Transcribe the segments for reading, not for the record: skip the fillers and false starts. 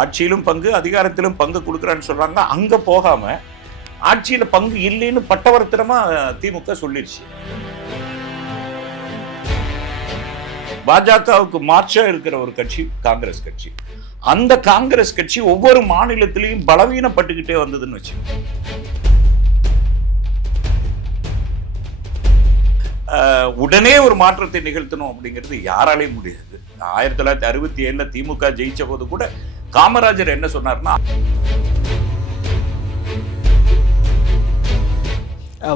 ஆட்சியிலும் பங்கு அதிகாரத்திலும் பங்கு கொடுக்குறான்னு சொல்றாங்க. அங்க போகாம ஆட்சியில பங்கு இல்லைன்னு பட்டவர்த்தனமா திமுக சொல்லிடுச்சு. பாஜகவுக்கு மாற்றா இருக்கிற ஒரு கட்சி காங்கிரஸ் கட்சி. அந்த காங்கிரஸ் கட்சி ஒவ்வொரு மாநிலத்திலையும் பலவீனப்பட்டுக்கிட்டே வந்ததுன்னு வச்சு உடனே ஒரு மாற்றத்தை நிகழ்த்தணும் அப்படிங்கிறது யாராலையும் முடியாது. 1967 திமுக ஜெயிச்ச போது கூட காமராஜர் என்ன சொன்னார்னா,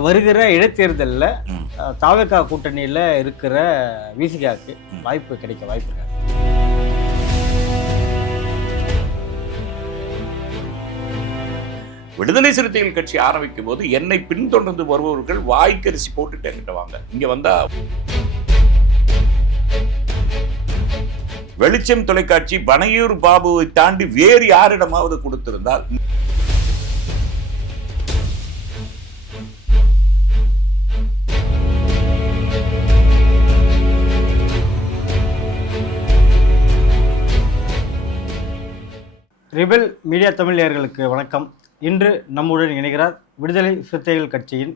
வருகிற இடைத்தேர்தலில் தாவேகா கூட்டணியில் இருக்கிற விசிகாவுக்கு வாய்ப்பு கிடைக்க வாய்ப்பு இருக்காது. விடுதலை சிறுத்தைகள் கட்சி ஆரம்பிக்கும் போது என்னை பின்தொடர்ந்து வருபவர்கள் வாய்க்கரிசி போட்டுட்டு என்கிட்ட வாங்க, இங்க வந்தா வெளிச்சம் தொலைக்காட்சி பனையூர் பாபுவை தாண்டி வேறு யாரிடமாவது கொடுத்திருந்தால் ரிபல் மீடியா தமிழ் நேயர்களுக்கு வணக்கம். இன்று நம்முடன் இணைகிறார் விடுதலை சிறுத்தைகள் கட்சியின்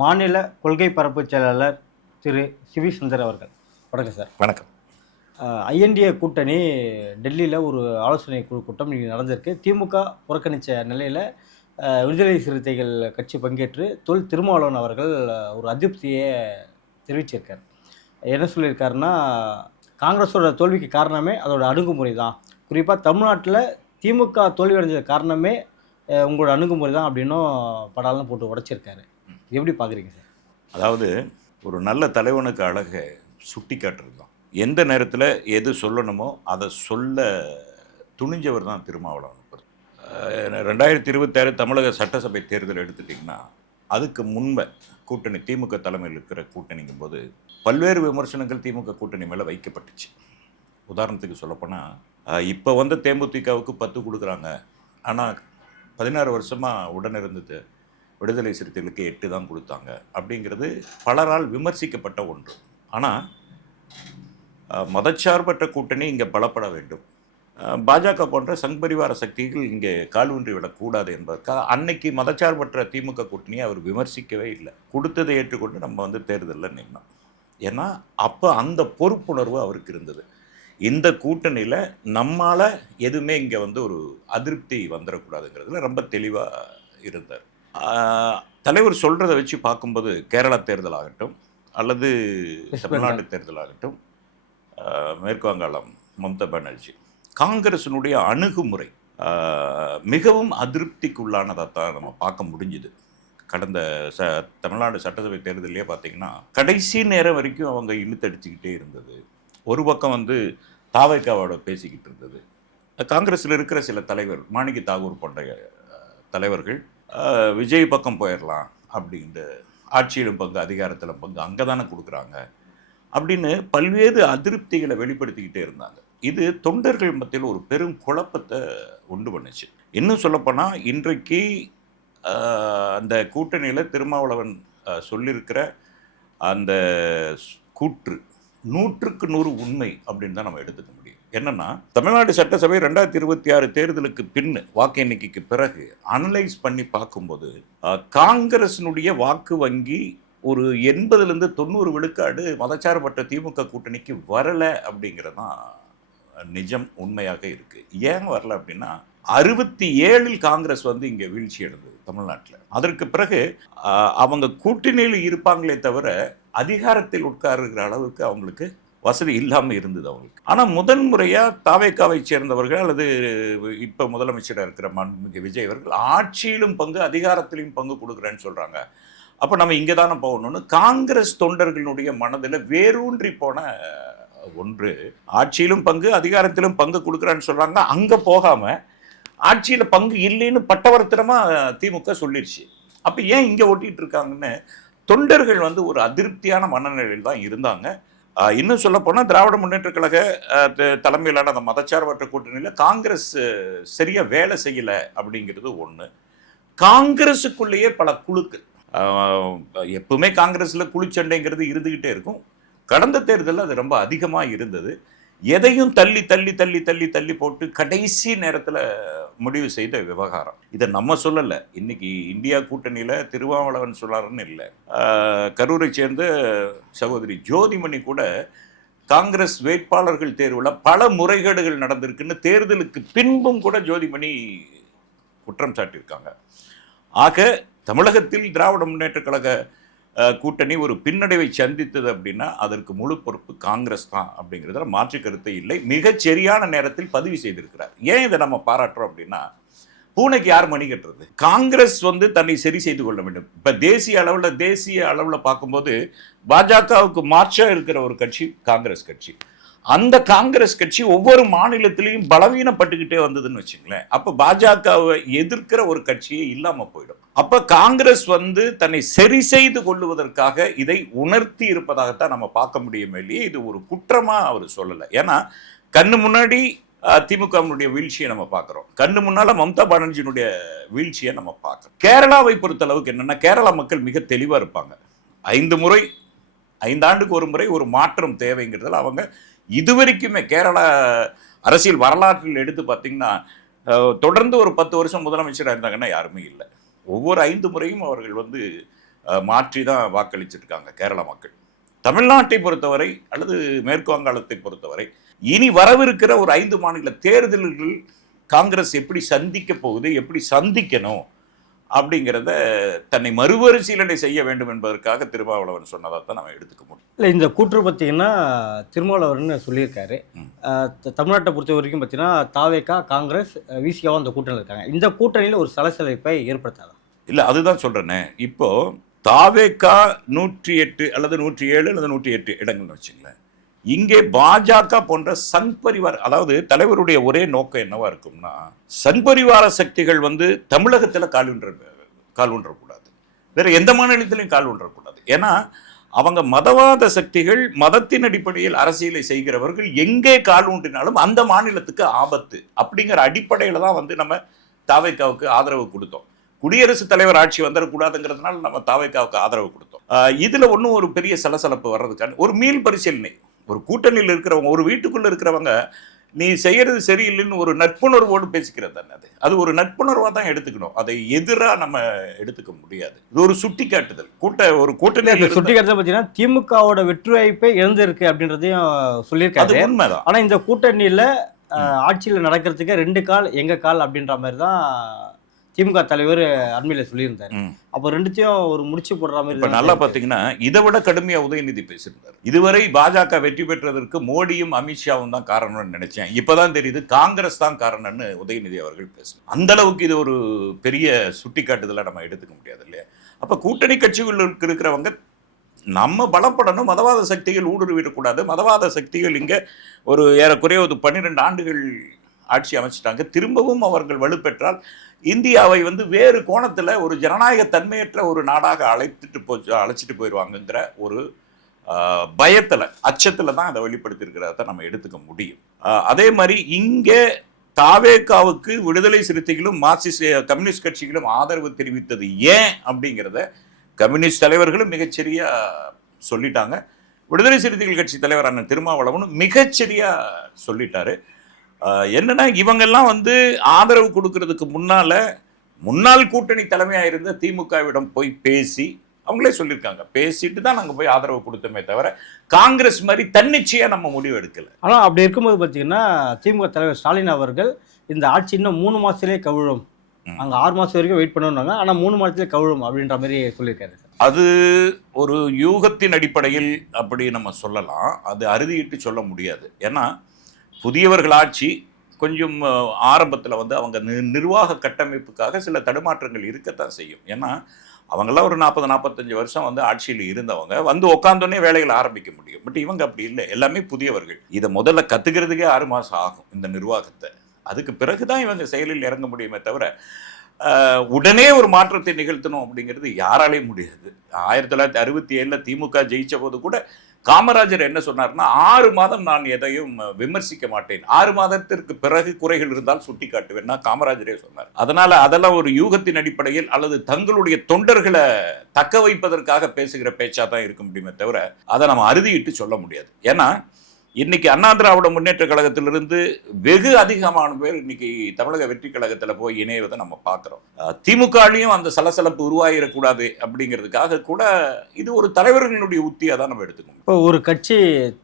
மாநில கொள்கை பரப்பு செயலாளர் திரு சிவி சுந்தர் அவர்கள். வணக்கம் சார். வணக்கம். ஐஎன்டிஏ கூட்டணி டெல்லியில் ஒரு ஆலோசனை குழு கூட்டம் இன்றைக்கி நடந்திருக்கு. திமுக புறக்கணித்த நிலையில் விடுதலை சிறுத்தைகள் கட்சி பங்கேற்று தொல் திருமாவளவன் அவர்கள் ஒரு அதிருப்தியை தெரிவிச்சிருக்கார். என்ன சொல்லியிருக்காருன்னா, காங்கிரஸோட தோல்விக்கு காரணமே அதோட அணுகுமுறை தான். குறிப்பாக தமிழ்நாட்டில் திமுக தோல்வி அடைஞ்ச காரணமே உங்களோட அணுகுமுறை தான் அப்படின்னும் படாலும் போட்டு உடைச்சிருக்காரு. எப்படி பார்க்குறீங்க சார்? அதாவது ஒரு நல்ல தலைவனுக்கு அழகை சுட்டி காட்டுறது தான். எந்த நேரத்தில் எது சொல்லணுமோ அதை சொல்ல துணிஞ்சவர் தான் திருமாவளவன். 2026 தமிழக சட்டசபை தேர்தல் எடுத்துட்டிங்கன்னா அதுக்கு முன்பே கூட்டணி திமுக தலைமையில் இருக்கிற கூட்டணிங்கும் போது பல்வேறு விமர்சனங்கள் திமுக கூட்டணி மேலே வைக்கப்பட்டுச்சு. உதாரணத்துக்கு சொல்லப்போனால், இப்போ வந்து தேமுதிகவுக்கு 10 கொடுக்குறாங்க, ஆனால் 16 வருஷமாக உடனிருந்தது விடுதலை சிறுத்தைகளுக்கு 8 தான் கொடுத்தாங்க அப்படிங்கிறது பலரால் விமர்சிக்கப்பட்ட ஒன்று. ஆனால் மதச்சார்பற்ற கூட்டணி இங்கே பலப்பட வேண்டும், பாஜக போன்ற சங்பரிவார சக்திகள் இங்கே காலூன்றி விடக்கூடாது என்பதற்காக அன்னைக்கு மதச்சார்பற்ற திமுக கூட்டணியை அவர் விமர்சிக்கவே இல்லை. கொடுத்ததை ஏற்றுக்கொண்டு நம்ம வந்து தேர்தலில் நின்னோம். ஏன்னா அப்போ அந்த பொறுப்புணர்வு அவருக்கு இருந்தது. இந்த கூட்டணியில் நம்மால் எதுவுமே இங்கே வந்து ஒரு அதிருப்தி வந்துடக்கூடாதுங்கிறதுல ரொம்ப தெளிவாக இருந்தார். தலைவர் சொல்கிறத வச்சு பார்க்கும்போது கேரளா தேர்தல் ஆகட்டும் அல்லது தமிழ்நாடு தேர்தல் ஆகட்டும், மேற்கு வங்காளம் மம்தா பானர்ஜி, காங்கிரஸினுடைய அணுகுமுறை மிகவும் அதிருப்திக்குள்ளானதாக தான் நம்ம பார்க்க முடிஞ்சுது. கடந்த தமிழ்நாடு சட்டசபை தேர்தலையே பார்த்தீங்கன்னா கடைசி நேரம் வரைக்கும் அவங்க இழுத்தடிச்சுக்கிட்டே இருந்தது. ஒரு பக்கம் வந்து தாவேகாவோட பேசிக்கிட்டு இருந்தது. காங்கிரஸில் இருக்கிற சில தலைவர், மாணிக்க தாகூர் போன்ற தலைவர்கள் விஜய் பக்கம் போயிடலாம் அப்படின்ட்டு, ஆட்சியிலும் பங்கு அதிகாரத்தில் பங்கு அங்கே தானே கொடுக்குறாங்க அப்படின்னு பல்வேறு அதிருப்திகளை வெளிப்படுத்திக்கிட்டே இருந்தாங்க. இது தொண்டர்கள் மத்தியில் ஒரு பெரும் குழப்பத்தை உண்டு பண்ணுச்சு. இன்னும் சொல்லப்போனால் இன்றைக்கு அந்த கூட்டணியில் திருமாவளவன் சொல்லியிருக்கிற அந்த கூற்று 100க்கு 100 உண்மை அப்படின்னு தான் நம்ம எடுத்துக்க முடியும். என்னன்னா, தமிழ்நாடு சட்டசபை 2026 தேர்தலுக்கு பின் வாக்கு எண்ணிக்கைக்கு பிறகு அனலைஸ் பண்ணி பார்க்கும்போது காங்கிரஸினுடைய வாக்கு வங்கி ஒரு 80லேருந்து 90 விழுக்காடு மதச்சார்பற்ற திமுக கூட்டணிக்கு வரலை அப்படிங்கிறதான் நிஜம், உண்மையாக இருக்கு. ஏன் வரல அப்படின்னா, 67 காங்கிரஸ் வந்து இங்கே வீழ்ச்சி அடைந்தது தமிழ்நாட்டில். அதற்கு பிறகு அவங்க கூட்டணியில் இருப்பாங்களே தவிர அதிகாரத்தில் உட்காருகிற அளவுக்கு அவங்களுக்கு வசதி இல்லாமல் இருந்தது அவங்களுக்கு. ஆனால் முதன்முறையாக தாவேகாவை சேர்ந்தவர்கள் அல்லது இப்போ முதலமைச்சராக இருக்கிற மாண்புமிகு விஜய் அவர்கள் ஆட்சியிலும் பங்கு அதிகாரத்திலையும் பங்கு கொடுக்குறேன்னு சொல்கிறாங்க. அப்போ நம்ம இங்கே தானே போகணும்னு காங்கிரஸ் தொண்டர்களுடைய மனதில் வேரூன்றி போன ஒன்று. ஆட்சியிலும் பங்கு அதிகாரத்திலும் பங்கு கொடுக்குறான்னு சொல்கிறாங்க, அங்கே போகாமல் ஆட்சியில் பங்கு இல்லைன்னு பட்டவர்த்தனமாக திமுக சொல்லிடுச்சு. அப்போ ஏன் இங்கே ஓட்டிகிட்டு இருக்காங்கன்னு தொண்டர்கள் வந்து ஒரு அதிருப்தியான மனநிலையில் தான் இருந்தாங்க. இன்னும் சொல்லப்போனால் திராவிட முன்னேற்ற கழக தலைமையிலான அந்த மதச்சார்பற்ற கூட்டணியில் காங்கிரஸ் சரியாக வேலை செய்யலை அப்படிங்கிறது ஒன்று. காங்கிரஸுக்குள்ளேயே பல குழுக்கள், எப்பவுமே காங்கிரஸில் குழுச்சண்டைங்கிறது இருந்துக்கிட்டே இருக்கும். கடந்த தேர்தலில் அது ரொம்ப அதிகமாக இருந்தது. எதையும் தள்ளி தள்ளி தள்ளி தள்ளி தள்ளி போட்டு கடைசி நேரத்தில் முடிவு செய்த விவகாரம். இதை நம்ம சொல்லலை. இன்னைக்கு இந்தியா கூட்டணியில் திருமாவளவன் சொல்லாருன்னு இல்லை, கரூரை சேர்ந்த சகோதரி ஜோதிமணி கூட காங்கிரஸ் வேட்பாளர்கள் தேர்வில் பல முறைகேடுகள் நடந்திருக்குன்னு தேர்தலுக்கு பின்பும் கூட ஜோதிமணி குற்றம் சாட்டியிருக்காங்க. ஆக தமிழகத்தில் திராவிட முன்னேற்ற கழக கூட்டணி ஒரு பின்னடைவை சந்தித்தது அப்படின்னா அதற்கு முழு பொறுப்பு காங்கிரஸ் தான் அப்படிங்கிறதுல மாற்று கருத்தை இல்லை. மிகச் சரியான நேரத்தில் பதிவு செய்திருக்கிறார். ஏன் இதை நம்ம பாராட்டுறோம் அப்படின்னா, பூனைக்கு யார் மணி கட்டுறது? காங்கிரஸ் தன்னை சரி செய்து கொள்ள வேண்டும். இப்போ தேசிய அளவில் பார்க்கும்போது பாஜகவுக்கு மாற்றாக இருக்கிற ஒரு கட்சி காங்கிரஸ் கட்சி. அந்த காங்கிரஸ் கட்சி ஒவ்வொரு மாநிலத்திலையும் பலவீனப்பட்டுக்கிட்டே வந்ததுன்னு வச்சுங்களேன். அப்போ பாஜகவை எதிர்க்கிற ஒரு கட்சியே இல்லாமல் போயிடும். அப்போ காங்கிரஸ் தன்னை சரி செய்து கொள்ளுவதற்காக இதை உணர்த்தி இருப்பதாகத்தான் நம்ம பார்க்க முடியுமே இல்லையே இது ஒரு குற்றமாக அவர் சொல்லலை. ஏன்னா கண்ணு முன்னாடி திமுகவினுடைய வீழ்ச்சியை நம்ம பார்க்குறோம், கண்ணு முன்னால மம்தா பானர்ஜியினுடைய வீழ்ச்சியை நம்ம பார்க்குறோம். கேரளாவை பொறுத்த அளவுக்கு என்னென்னா, கேரளா மக்கள் மிக தெளிவாக இருப்பாங்க. 5 ஆண்டுக்கு ஒரு முறை ஒரு மாற்றம் தேவைங்கிறதுல அவங்க இதுவரைக்குமே கேரளா அரசியல் வரலாற்றில் எடுத்து பார்த்தீங்கன்னா தொடர்ந்து ஒரு 10 வருஷம் முதலமைச்சராக இருந்தாங்கன்னா யாருமே இல்லை. ஒவ்வொரு 5 முறையும் அவர்கள் மாற்றி தான் வாக்களிச்சிருக்காங்க கேரள மக்கள். தமிழ்நாட்டை பொறுத்தவரை அல்லது மேற்கு வங்காளத்தை பொறுத்தவரை இனி வரவிருக்கிற ஒரு 5 மாநில தேர்தல்கள் காங்கிரஸ் எப்படி சந்திக்க போகுது, எப்படி சந்திக்கணும் அப்படிங்கிறத தன்னை மறுபரிசீலனை செய்ய வேண்டும் என்பதற்காக திருமாவளவன் சொன்னதாக தான் நம்ம எடுத்துக்க முடியும். இல்லை, இந்த கூற்று பார்த்தீங்கன்னா திருமாவளவன் சொல்லியிருக்காரு. தமிழ்நாட்டை பொறுத்த வரைக்கும் பார்த்தீங்கன்னா தாவேகா, காங்கிரஸ், விசிகாவும் அந்த கூட்டணியில் இருக்காங்க. இந்த கூட்டணியில் ஒரு சலசலப்பை ஏற்படுத்தாதா? இல்லை, அதுதான் சொல்கிறேனே. இப்போது தாவேகா 108 அல்லது 107 அல்லது 108 இடங்கள்னு வச்சுங்களேன். இங்கே பாஜக போன்ற சங் பரிவார், அதாவது தலைவருடைய ஒரே நோக்கம் என்னவா இருக்கும்னா, சங் பரிவார சக்திகள் தமிழகத்தில் கால் ஊன்றக்கூடாது, வேற எந்த மாநிலத்திலையும் கால் ஊன்றக்கூடாது. ஏன்னா அவங்க மதவாத சக்திகள், மதத்தின் அடிப்படையில் அரசியலை செய்கிறவர்கள் எங்கே கால் ஊன்றினாலும் அந்த மாநிலத்துக்கு ஆபத்து அப்படிங்கிற அடிப்படையில் தான் நம்ம தாவேகாவுக்கு ஆதரவு கொடுத்தோம். குடியரசுத் தலைவர் ஆட்சி வந்துடக்கூடாதுங்கிறதுனால நம்ம தாவேகாவுக்கு ஆதரவு கொடுத்தோம். இதில் ஒன்றும் ஒரு பெரிய சலசலப்பு வர்றதுக்கான ஒரு மீள் பரிசீலனை. ஒரு கூட்டணியில் இருக்கிறவங்க, ஒரு வீட்டுக்குள்ளே இருக்கிறவங்க நீ செய்யறது சரியில்லைன்னு ஒரு நட்புணர்வோடு பேசிக்கிறது தானே. அது ஒரு நட்புணர்வாக தான் எடுத்துக்கணும், அதை எதிராக நம்ம எடுத்துக்க முடியாது. இது ஒரு சுட்டி காட்டுதல். ஒரு கூட்டணி சுட்டி காட்டுதல் பார்த்தீங்கன்னா திமுகவோட வெற்றி வாய்ப்பை இழந்திருக்கு அப்படின்றதையும் சொல்லியிருக்காரு. உண்மைதான். ஆனால் இந்த கூட்டணியில் ஆட்சியில் நடக்கிறதுக்கு 2 கால் எங்க கால் அப்படின்ற மாதிரி தான் திமுக தலைவர் அண்மையில் சொல்லியிருந்தார். அப்போ ரெண்டுத்தையும் ஒரு முடிச்சு போடுற மாதிரி. இப்போ நல்லா பார்த்தீங்கன்னா இதை விட கடுமையாக உதயநிதி பேசியிருந்தார். இதுவரை பாஜக வெற்றி பெற்றதற்கு மோடியும் அமித்ஷாவும் தான் காரணம்னு நினைச்சேன், இப்போதான் தெரியுது காங்கிரஸ் தான் காரணம்னு உதயநிதி அவர்கள் பேசும். அந்த அளவுக்கு இது ஒரு பெரிய சுட்டி காட்டுதலை நம்ம எடுத்துக்க முடியாது இல்லையா. அப்போ கூட்டணி கட்சிகளுக்கு இருக்கிறவங்க நம்ம பலப்படணும், மதவாத சக்திகள் ஊடுருவிடக்கூடாது. மதவாத சக்திகள் இங்கே ஒரு ஏறக்குறைய ஒரு 12 ஆண்டுகள் ஆட்சி அமைச்சிட்டாங்க. திரும்பவும் அவர்கள் வலுப்பெற்றால் இந்தியாவை வேறு கோணத்தில் ஒரு ஜனநாயக தன்மையற்ற ஒரு நாடாக அழைச்சிட்டு போயிடுவாங்கங்கிற ஒரு பயத்தில், அச்சத்தில் தான் அதை வெளிப்படுத்தியிருக்கிறத நம்ம எடுத்துக்க முடியும். அதே மாதிரி இங்கே தாவேகாவுக்கு விடுதலை சிறுத்தைகளும் மார்க்சிஸ்ட் கம்யூனிஸ்ட் கட்சிகளும் ஆதரவு தெரிவித்தது ஏன் அப்படிங்கிறத கம்யூனிஸ்ட் தலைவர்களும் மிகச்சரியா சொல்லிட்டாங்க. விடுதலை சிறுத்தைகள் கட்சி தலைவரான திருமாவளவனும் மிகச்சரியா சொல்லிட்டாரு. என்னன்னா இவங்கெல்லாம் ஆதரவு கொடுக்கறதுக்கு முன்னாள் கூட்டணி தலைமையாக இருந்த திமுகவிடம் போய் பேசி அவங்களே சொல்லியிருக்காங்க, பேசிட்டு தான் நாங்கள் போய் ஆதரவு கொடுத்தோமே தவிர காங்கிரஸ் மாதிரி தன்னிச்சையாக நம்ம முடிவு எடுக்கலை. ஆனால் அப்படி இருக்கும்போது பார்த்தீங்கன்னா திமுக தலைவர் ஸ்டாலின் அவர்கள் இந்த ஆட்சி இன்னும் 3 மாதத்துலேயே கவிழும், அங்கே 6 மாதம் வரைக்கும் வெயிட் பண்ணணுன்னாங்க, ஆனால் 3 மாதத்துலேயே கவிழும் அப்படின்ற மாதிரி சொல்லியிருக்காரு. அது ஒரு யூகத்தின் அடிப்படையில் அப்படி நம்ம சொல்லலாம், அது அறுதியிட்டு சொல்ல முடியாது. ஏன்னா புதியவர்கள் ஆட்சி கொஞ்சம் ஆரம்பத்தில் அவங்க நிர்வாக கட்டமைப்புக்காக சில தடுமாற்றங்கள் இருக்கத்தான் செய்யும். ஏன்னா அவங்கெல்லாம் ஒரு 40-45 வருஷம் ஆட்சியில் இருந்தவங்க உட்காந்தோடனே வேலைகளை ஆரம்பிக்க முடியும். பட் இவங்க அப்படி இல்லை, எல்லாமே புதியவர்கள். இதை முதல்ல கற்றுக்கிறதுக்கே 6 மாதம் ஆகும் இந்த நிர்வாகத்தை. அதுக்கு பிறகுதான் இவங்க செயலில் இறங்க முடியுமே தவிர உடனே ஒரு மாற்றத்தை நிகழ்த்தணும் அப்படிங்கிறது யாராலையும் முடியாது. 1967 திமுக ஜெயிச்ச போது கூட காமராஜர் என்ன சொன்னார்னா, 6 மாதம் நான் எதையும் விமர்சிக்க மாட்டேன், 6 மாதத்திற்கு பிறகு குறைகள் இருந்தால் சுட்டி காட்டுவேன்னா காமராஜரே சொன்னார். அதனால அதெல்லாம் ஒரு யூகத்தின் அடிப்படையில் அல்லது தங்களுடைய தொண்டர்களை தக்க வைப்பதற்காக பேசுகிற பேச்சா தான் இருக்க முடியுமே தவிர அதை நம்ம அறுதியிட்டு சொல்ல முடியாது. ஏன்னா இன்னைக்கு அண்ணா திராவிட முன்னேற்ற கழகத்திலிருந்து வெகு அதிகமான பேர் இன்னைக்கு தமிழக வெற்றி கழகத்தில் போய் இணைவதை நம்ம பார்க்குறோம். திமுகலையும் அந்த சலசலப்பு உருவாகிடக்கூடாது அப்படிங்கிறதுக்காக கூட இது ஒரு தலைவர்களினுடைய உத்தியாக தான் நம்ம எடுத்துக்கணும். இப்போ ஒரு கட்சி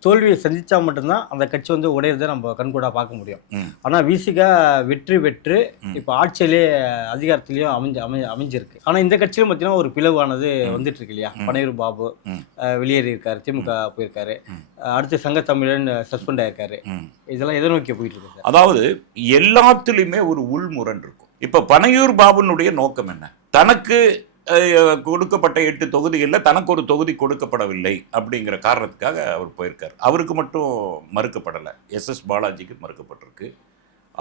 தோல்வியை சந்திச்சா மட்டும்தான் அந்த கட்சி வந்து உடையதை நம்ம கண்கூடா பார்க்க முடியும். ஆனால் விசிகா வெற்றி பெற்று இப்போ ஆட்சியிலே அதிகாரத்திலையும் அமைஞ்சிருக்கு. ஆனால் இந்த கட்சியிலும் பார்த்தீங்கன்னா ஒரு பிளவானது வந்துட்டு இருக்கு இல்லையா? பனையூர் பாபு வெளியேறி இருக்காரு, திமுக போயிருக்காரு, அடுத்து சங்க தமிழன் சஸ்பெண்ட் ஆயிருக்காரு. இதெல்லாம் எதை நோக்கி போயிட்டு இருக்கு? அதாவது எல்லாத்துலயுமே ஒரு உள்முரண் இருக்கும். இப்ப பனையூர் பாபுனுடைய நோக்கம் என்ன? தனக்கு கொடுக்கப்பட்ட 8 தொகுதிகளில் தனக்கு ஒரு தொகுதி கொடுக்கப்படவில்லை அப்படிங்கிற காரணத்துக்காக அவர் போயிருக்காரு. அவருக்கு மட்டும் மறுக்கப்படலை, SS பாலாஜிக்கு மறுக்கப்பட்டிருக்கு,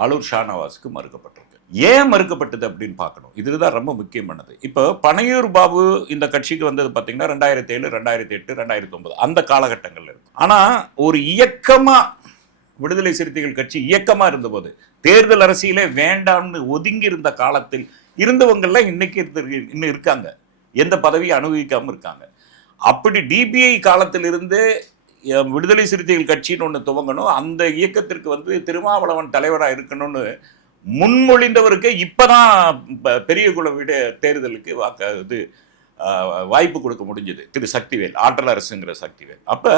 ஆலூர் ஷானவாஸுக்கு மறுக்கப்பட்டிருக்கு. ஏன் மறுக்கப்பட்டது அப்படின்னு பார்க்கணும். இதுதான் ரொம்ப முக்கியமானது. இப்போ பனையூர் பாபு இந்த கட்சிக்கு வந்தது பார்த்தீங்கன்னா 2007, 2008, 2009 அந்த காலகட்டங்களில் இருக்கு. ஆனால் ஒரு இயக்கமாக விடுதலை சிறுத்தைகள் கட்சி இயக்கமாக இருந்தபோது தேர்தல் அரசியலே வேண்டாம்னு ஒதுங்கி இருந்த காலத்தில் இருந்தவங்கெல்லாம் இன்னைக்கு இன்னும் இருக்காங்க, எந்த பதவியும் அனுபவிக்காமல் இருக்காங்க. அப்படி டிபிஐ காலத்திலிருந்து விடுதலை சிறுத்தைகள் கட்சின்னு ஒன்று துவங்கணும், அந்த இயக்கத்திற்கு வந்து திருமாவளவன் தலைவராக இருக்கணும்னு முன்மொழிந்தவருக்கு இப்பதான் பெரிய குள தேர்தலுக்கு வாய்ப்பு கொடுக்க முடிஞ்சது திரு சக்திவேல், ஆற்றல் அரசுங்கிற சக்திவேல். அப்ப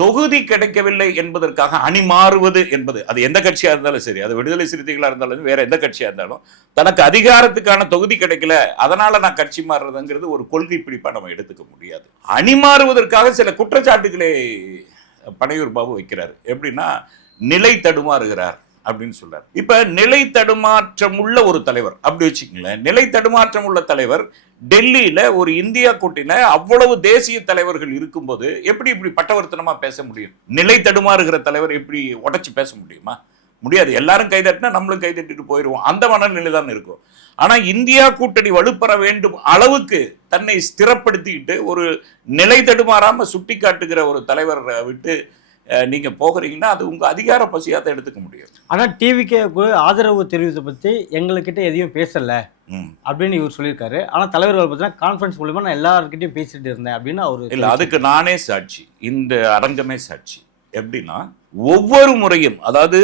தொகுதி கிடைக்கவில்லை என்பதற்காக அணி மாறுவது என்பது அது எந்த கட்சியா இருந்தாலும் சரி, அது விடுதலை சிறுத்தைகளா இருந்தாலும் வேற எந்த கட்சியா இருந்தாலும் தனக்கு அதிகாரத்துக்கான தொகுதி கிடைக்கல அதனால நான் கட்சி மாறுறதுங்கிறது ஒரு கொள்கை பிடிப்பா நம்ம எடுத்துக்க முடியாது. அணி மாறுவதற்காக சில குற்றச்சாட்டுகளை பனையூர் பாபு வைக்கிறார். எப்படின்னா நிலை தடுமாறுகிறார் அப்படின்னு சொல்றாரு. இப்ப நிலை தடுமாற்றம் உள்ள ஒரு தலைவர் அப்படி வச்சுக்கங்களேன், நிலை தடுமாற்றம் உள்ள தலைவர் டெல்லியில ஒரு இந்தியா கூட்டில அவ்வளவு தேசிய தலைவர்கள் இருக்கும்போது எப்படி இப்படி பட்டவர்த்தனமா பேச முடியும்? நிலை தடுமாறுகிற தலைவர் எப்படி உடைச்சு பேச முடியுமா? முடியாது. எல்லாரும் கைதட்டினா நம்மளும் கைதட்டிட்டு போயிடுவோம், அந்த மனநிலை தான் இருக்கும். ஆனா இந்தியா கூட்டணி வலுப்பெற வேண்டும் அளவுக்கு தன்னை ஸ்திரப்படுத்திக்கிட்டு ஒரு நிலை தடுமாறாம சுட்டி காட்டுகிற ஒரு தலைவர் விட்டு நீங்க போகிறீங்கன்னா அது உங்க அதிகார பசியா தான் எடுத்துக்க முடியும். ஆனா டிவிக்கு ஆதரவு தெரிவித்த பத்தி எங்ககிட்ட எதையும் பேசல அப்படின்னு இவர் சொல்லியிருக்காரு. ஆனா தலைவர்கள் பார்த்தீங்கன்னா கான்ஃபரன்ஸ் மூலமா நான் எல்லார்கிட்டையும் பேசிட்டு இருந்தேன் அப்படின்னு அவரு இல்ல, அதுக்கு நானே சாட்சி, இந்த அரங்கமே சாட்சி. எப்படின்னா ஒவ்வொரு முறையும் அதாவது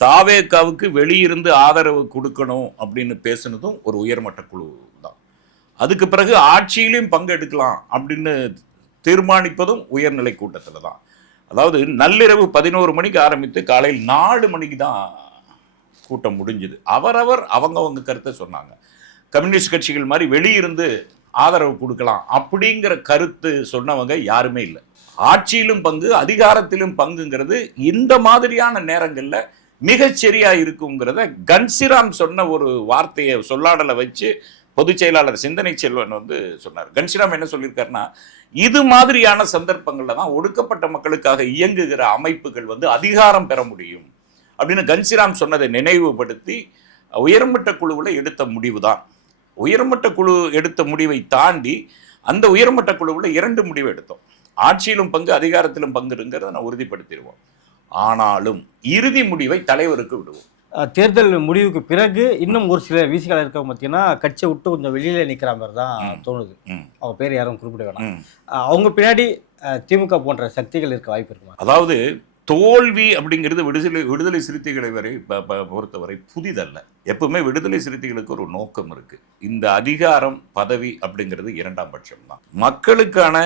தாவேகாவுக்கு வெளியிருந்து ஆதரவு கொடுக்கணும் அப்படின்னு பேசுனதும் ஒரு உயர்மட்ட குழு தான். அதுக்கு பிறகு ஆட்சியிலையும் பங்கெடுக்கலாம் அப்படின்னு தீர்மானிப்பதும் உயர்நிலை கூட்டத்தில் தான். அதாவது நள்ளிரவு 11 மணிக்கு ஆரம்பித்து காலையில் 4 மணிக்கு தான் கூட்டம் முடிஞ்சுது. அவங்கவங்க கருத்தை சொன்னாங்க. கம்யூனிஸ்ட் கட்சிகள் மாதிரி வெளியிருந்து ஆதரவு கொடுக்கலாம் அப்படிங்கிற கருத்து சொன்னவங்க யாருமே இல்லை. ஆட்சியிலும் பங்கு அதிகாரத்திலும் பங்குங்கிறது இந்த மாதிரியான நேரங்களில் மிகச்சரியா இருக்குங்கிறத கன்சிராம் சொன்ன ஒரு வார்த்தையை சொல்லாடலை வச்சு பொதுச் செயலாளர் சிந்தனை செல்வன் வந்து சொன்னார். கன்சிராம் என்ன சொல்லியிருக்காருன்னா, இது மாதிரியான சந்தர்ப்பங்கள்ல தான் ஒடுக்கப்பட்ட மக்களுக்காக இயங்குகிற அமைப்புகள் வந்து அதிகாரம் பெற முடியும் அப்படின்னு கன்சிராம் சொன்னதை நினைவுபடுத்தி உயர்மட்ட குழுவில் எடுத்த முடிவு தான். உயர்மட்ட குழு எடுத்த முடிவை தாண்டி அந்த உயர்மட்ட குழுவில் 2 முடிவு எடுத்தோம். ஆட்சியிலும் பங்கு அதிகாரத்திலும் பங்குங்கிறத நான் உறுதிப்படுத்திடுவோம். ஆனாலும் இறுதி முடிவை தலைவருக்கு விடுவோம். தேர்தல் முடிவுக்கு பிறகு இன்னும் ஒரு சில விசிகள் இருக்க பார்த்தீங்கன்னா கட்சியை விட்டு கொஞ்சம் வெளியில நிற்கிற மாதிரி தான் தோணுது. அவங்க பேர் யாரும் குறிப்பிட வேணாம். அவங்க பின்னாடி திமுக போன்ற சக்திகள் இருக்க வாய்ப்பு இருக்குமா? அதாவது தோல்வி அப்படிங்கிறது விடுதலை சிறுத்தைகளை வரை பொறுத்தவரை புதிதல்ல. எப்பவுமே விடுதலை சிறுத்தைகளுக்கு ஒரு நோக்கம் இருக்கு. இந்த அதிகாரம் பதவி அப்படிங்கிறது 2ஆம் பட்சம் தான். மக்களுக்கான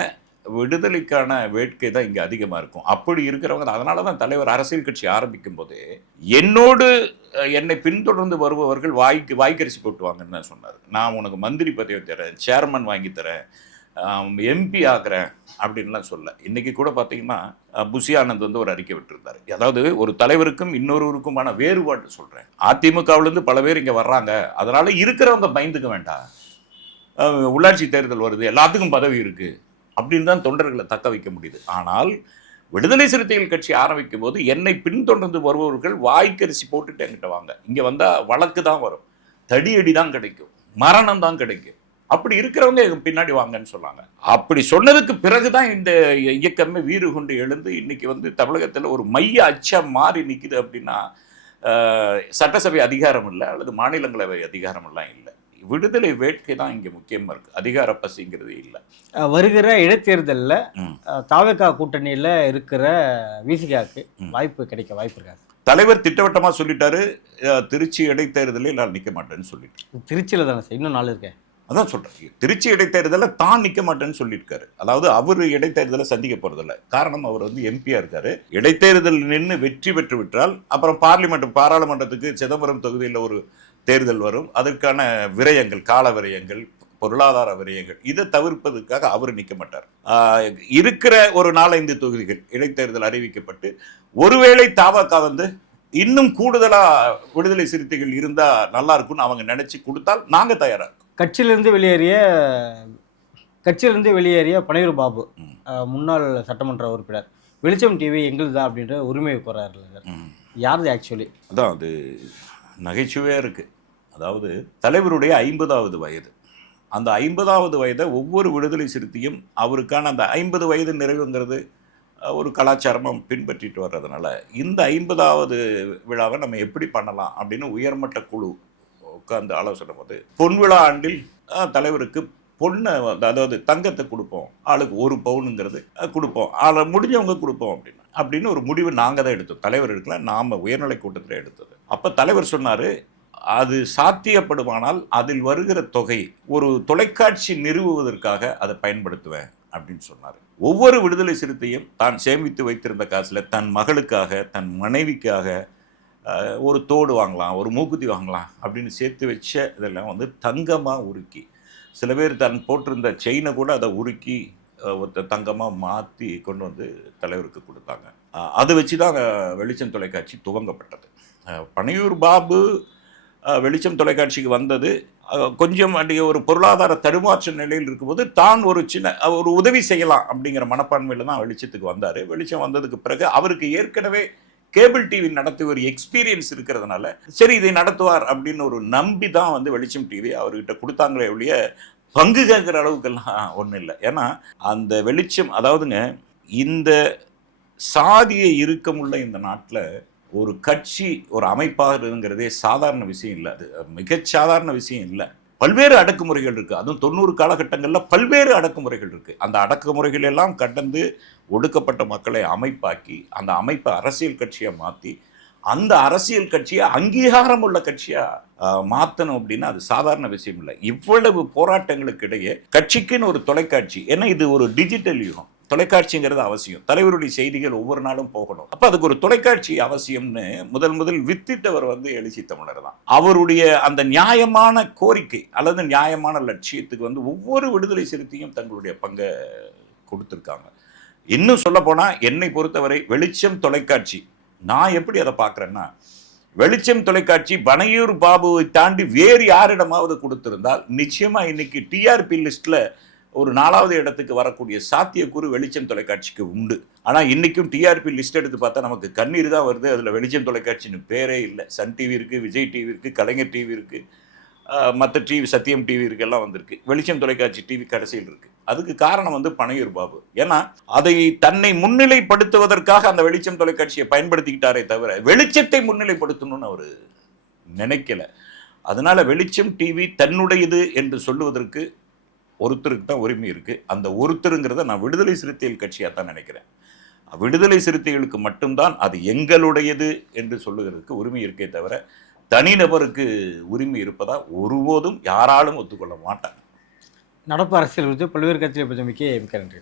விடுதலைக்கான வேட்கை தான் இங்கே அதிகமாக இருக்கும். அப்படி இருக்கிறவங்க அதனால தான் தலைவர் அரசியல் கட்சி ஆரம்பிக்கும் போதே என்னை பின்தொடர்ந்து வருபவர்கள் வாய்க்கரிசி போட்டுவாங்கன்னு தான் சொன்னார். நான் உனக்கு மந்திரி பதவி தரேன், சேர்மன் வாங்கி தரேன், MP ஆக்குறேன் அப்படின்லாம் சொல்ல. இன்னைக்கு கூட பார்த்தீங்கன்னா புஷி ஆனந்த் வந்து ஒரு அறிக்கை விட்டுருந்தாரு. அதாவது ஒரு தலைவருக்கும் இன்னொருவருக்குமான வேறுபாடு சொல்கிறேன். அதிமுகவிலேருந்து பல பேர் இங்கே வர்றாங்க, அதனால இருக்கிறவங்க பயந்துக்க வேண்டாம், உள்ளாட்சி தேர்தல் வருது, எல்லாத்துக்கும் பதவி இருக்குது அப்படின்னு தான் தொண்டர்களை தக்க வைக்க முடியுது. ஆனால் விடுதலை சிறுத்தைகள் கட்சி ஆரம்பிக்கும் போது என்னை பின்தொடர்ந்து வருபவர்கள் வாய்க்கரிசி போட்டுட்டு என்கிட்ட வாங்க, இங்கே வந்தால் வழக்கு தான் வரும், தடியடி தான் கிடைக்கும், மரணம் தான் கிடைக்கும், அப்படி இருக்கிறவங்க பின்னாடி வாங்கன்னு சொன்னாங்க. அப்படி சொன்னதுக்கு பிறகுதான் இந்த இயக்கமே வீறு கொண்டு எழுந்து இன்னைக்கு வந்து தமிழகத்தில் ஒரு மைய அச்சம் மாறி நிற்குது. அப்படின்னா சட்டசபை அதிகாரம் இல்லை அல்லது மாநிலங்களவை அதிகாரம் எல்லாம் இல்லை. விடுதலை வேட்கை தான் இங்கே முக்கியமாக இருக்குது, அதிகார பசிங்கிறது இல்லை. வருகிற இடைத்தேர்தலில் ம். தாவேகா கூட்டணியில் இருக்கிற விசிகாக்கு வாய்ப்பு கிடைக்க வாய்ப்பு இருக்காது. தலைவர் திட்டவட்டமாக சொல்லிட்டாரு, திருச்சி இடைத்தேர்தலில் நான் நிற்க மாட்டேன்னு சொல்லிட்டு. திருச்சியில் தானே சார், இன்னும் நாள் இருக்கேன். அதான் சொல்கிறேன், திருச்சி இடைத்தேர்தலில் தான் நிற்க மாட்டேன்னு சொல்லியிருக்காரு. அதாவது அவர் இடைத்தேர்தலை சந்திக்க போகிறதில்ல. காரணம், அவர் வந்து எம்பியாக இருக்காரு. இடைத்தேர்தல் நின்று வெற்றி பெற்று விட்டால் அப்புறம் பாராளுமன்றத்துக்கு சிதம்பரம் தொகுதியில் ஒரு தேர்தல் வரும். அதற்கான விரயங்கள், கால விரயங்கள், பொருளாதார விரயங்கள், இதை தவிர்ப்பதற்காக அவர் நிற்க மாட்டார். இருக்கிற ஒரு 4-5 தொகுதிகள் இடைத்தேர்தல் அறிவிக்கப்பட்டு ஒருவேளை தாவக வந்து இன்னும் கூடுதலா விடுதலை சிறுத்தைகள் இருந்தா நல்லா இருக்கும்னு அவங்க நினைச்சு கொடுத்தால் நாங்க தயாரா இருக்கோம். கட்சியிலிருந்து வெளியேறிய பனையூர் பாபு முன்னாள் சட்டமன்ற உறுப்பினர் வெளிச்சம் டிவி எங்களுதா அப்படின்ற உரிமையை கோராருல சார், யாருது ஆக்சுவலி? அதான் அது நகைச்சுவையா இருக்கு. அதாவது தலைவருடைய 50வது வயது, அந்த 50வது வயதை ஒவ்வொரு விடுதலை சிறுத்தையும் அவருக்கான அந்த 50 வயது நிறைவுங்கிறது ஒரு கலாச்சாரமாக பின்பற்றிட்டு வர்றதுனால இந்த 50வது விழாவை நம்ம எப்படி பண்ணலாம் அப்படின்னு உயர்மட்ட குழு உட்காந்து ஆலோசனை போது பொன் விழா ஆண்டில் தலைவருக்கு பொண்ணை, அதாவது தங்கத்தை கொடுப்போம், ஆளுக்கு 1 பவுனுங்கிறது கொடுப்போம், முடிஞ்சவங்க கொடுப்போம் அப்படின்னு ஒரு முடிவு நாங்கள் தான் எடுத்தோம். தலைவர் எடுக்கல, நாம் உயர்நிலை கூட்டத்தில் எடுத்தது. அப்போ தலைவர் சொன்னார், அது சாத்தியப்படுமானால் அதில் வருகிற தொகை ஒரு தொலைக்காட்சி நிறுவுவதற்காக அதை பயன்படுத்துவேன் அப்படின்னு சொன்னார். ஒவ்வொரு விடுதலை சிறுத்தையும் தான் சேமித்து வைத்திருந்த காசில் தன் மகளுக்காக, தன் மனைவிக்காக ஒரு தோடு வாங்கலாம், ஒரு மூக்குத்தி வாங்கலாம் அப்படின்னு சேர்த்து வச்ச இதெல்லாம் வந்து தங்கமாக உருக்கி, சில பேர் தன் போட்டிருந்த செயினை கூட அதை உருக்கி தங்கமாக மாற்றி கொண்டு வந்து தலைவருக்கு கொடுத்தாங்க. அதை வச்சு தான் வெளிச்சம் தொலைக்காட்சி துவங்கப்பட்டது. பனையூர் பாபு வெளிச்சம் தொலைக்காட்சிக்கு வந்தது கொஞ்சம் ஒரு பொருளாதார தடுமாற்ற நிலையில் இருக்கும்போது தான் ஒரு உதவி செய்யலாம் அப்படிங்கிற மனப்பான்மையில் தான் வெளிச்சத்துக்கு வந்தார். வெளிச்சம் வந்ததுக்கு பிறகு அவருக்கு ஏற்கனவே கேபிள் டிவி நடத்தி ஒரு எக்ஸ்பீரியன்ஸ் இருக்கிறதுனால சரி இதை நடத்துவார் அப்படின்னு ஒரு நம்பி தான் வந்து வெளிச்சம் டிவி அவர்கிட்ட கொடுத்தாங்களே ஒழிய பங்கு கேட்குற அளவுக்கெல்லாம் ஒன்றும் இல்லை. ஏன்னா அந்த வெளிச்சம், அதாவதுங்க, இந்த சாதிய இறுக்கமுள்ள இந்த நாட்டில் ஒரு கட்சி, ஒரு அமைப்பாகிறதுங்கிறதே சாதாரண விஷயம் இல்லை. அது மிகச் சாதாரண விஷயம் இல்லை. பல்வேறு அடக்குமுறைகள் இருக்குது. அதுவும் 90 காலகட்டங்களில் பல்வேறு அடக்குமுறைகள் இருக்குது. அந்த அடக்குமுறைகள் எல்லாம் கடந்து ஒடுக்கப்பட்ட மக்களை அமைப்பாக்கி அந்த அமைப்பை அரசியல் கட்சியை மாற்றி அந்த அரசியல் கட்சியை அங்கீகாரம் உள்ள கட்சியாக மாற்றணும் அப்படின்னா அது சாதாரண விஷயம் இல்லை. இவ்வளவு போராட்டங்களுக்கு இடையே கட்சிக்குன்னு ஒரு தொலைக்காட்சி, ஏன்னா இது ஒரு டிஜிட்டல் யுகம், தொலைக்காட்சிங்கிறது அவசியம். தலைவருடைய செய்திகள் ஒவ்வொரு நாளும் போகணும். அப்போ அதுக்கு ஒரு தொலைக்காட்சி அவசியம்னு முதல் வித்திட்டவர் வந்து எழுச்சி தமிழர் தான். அவருடைய அந்த நியாயமான கோரிக்கை அல்லது நியாயமான லட்சியத்துக்கு வந்து ஒவ்வொரு விடுதலை சிறுத்தையும் தங்களுடைய பங்கை கொடுத்துருக்காங்க. இன்னும் சொல்ல போனால் என்னை பொறுத்தவரை வெளிச்சம் தொலைக்காட்சி நான் எப்படி அதை பார்க்குறேன்னா, வெளிச்சம் தொலைக்காட்சி பனையூர் பாபுவை தாண்டி வேறு யாரிடமாவது கொடுத்திருந்தால் நிச்சயமாக இன்னைக்கு டிஆர்பி லிஸ்ட்டில் ஒரு 4வது இடத்துக்கு வரக்கூடிய சாத்தியக்கூறு வெளிச்சம் தொலைக்காட்சிக்கு உண்டு. ஆனால் இன்றைக்கும் டிஆர்பி லிஸ்ட் எடுத்து பார்த்தா நமக்கு கண்ணீர் தான் வருது. அதில் வெளிச்சம் தொலைக்காட்சின்னு பேரே இல்லை. சன் டிவி இருக்குது, விஜய் டிவி இருக்குது, கலைஞர் டிவி இருக்குது, மற்ற டிவி சத்தியம் டிவி எல்லாம் வந்திருக்கு. வெளிச்சம் தொலைக்காட்சி டிவி கடைசியில் இருக்குது. அதுக்கு காரணம் வந்து பனையூர் பாபு. ஏன்னா அதை தன்னை முன்னிலைப்படுத்துவதற்காக அந்த வெளிச்சம் தொலைக்காட்சியை பயன்படுத்திக்கிட்டாரே தவிர வெளிச்சத்தை முன்னிலைப்படுத்தணும்னு அவர் நினைக்கல. அதனால வெளிச்சம் டிவி தன்னுடையது என்று சொல்லுவதற்கு ஒருத்தருக்கு தான் உரிமை இருக்குது. அந்த ஒருத்தருங்கிறத நான் விடுதலை சிறுத்தைகள் கட்சியாக தான் நினைக்கிறேன். விடுதலை சிறுத்தைகளுக்கு மட்டும்தான் அது எங்களுடையது என்று சொல்லுகிறதுக்கு உரிமை இருக்கே தவிர தனிநபருக்கு உரிமை இருப்பதா ஒருபோதும் யாராலும் ஒத்துக்கொள்ள மாட்டாங்க. நடப்பு அரசியல் குறித்து பல்வேறு கட்சிகளை பற்றி மிக்க நன்றி.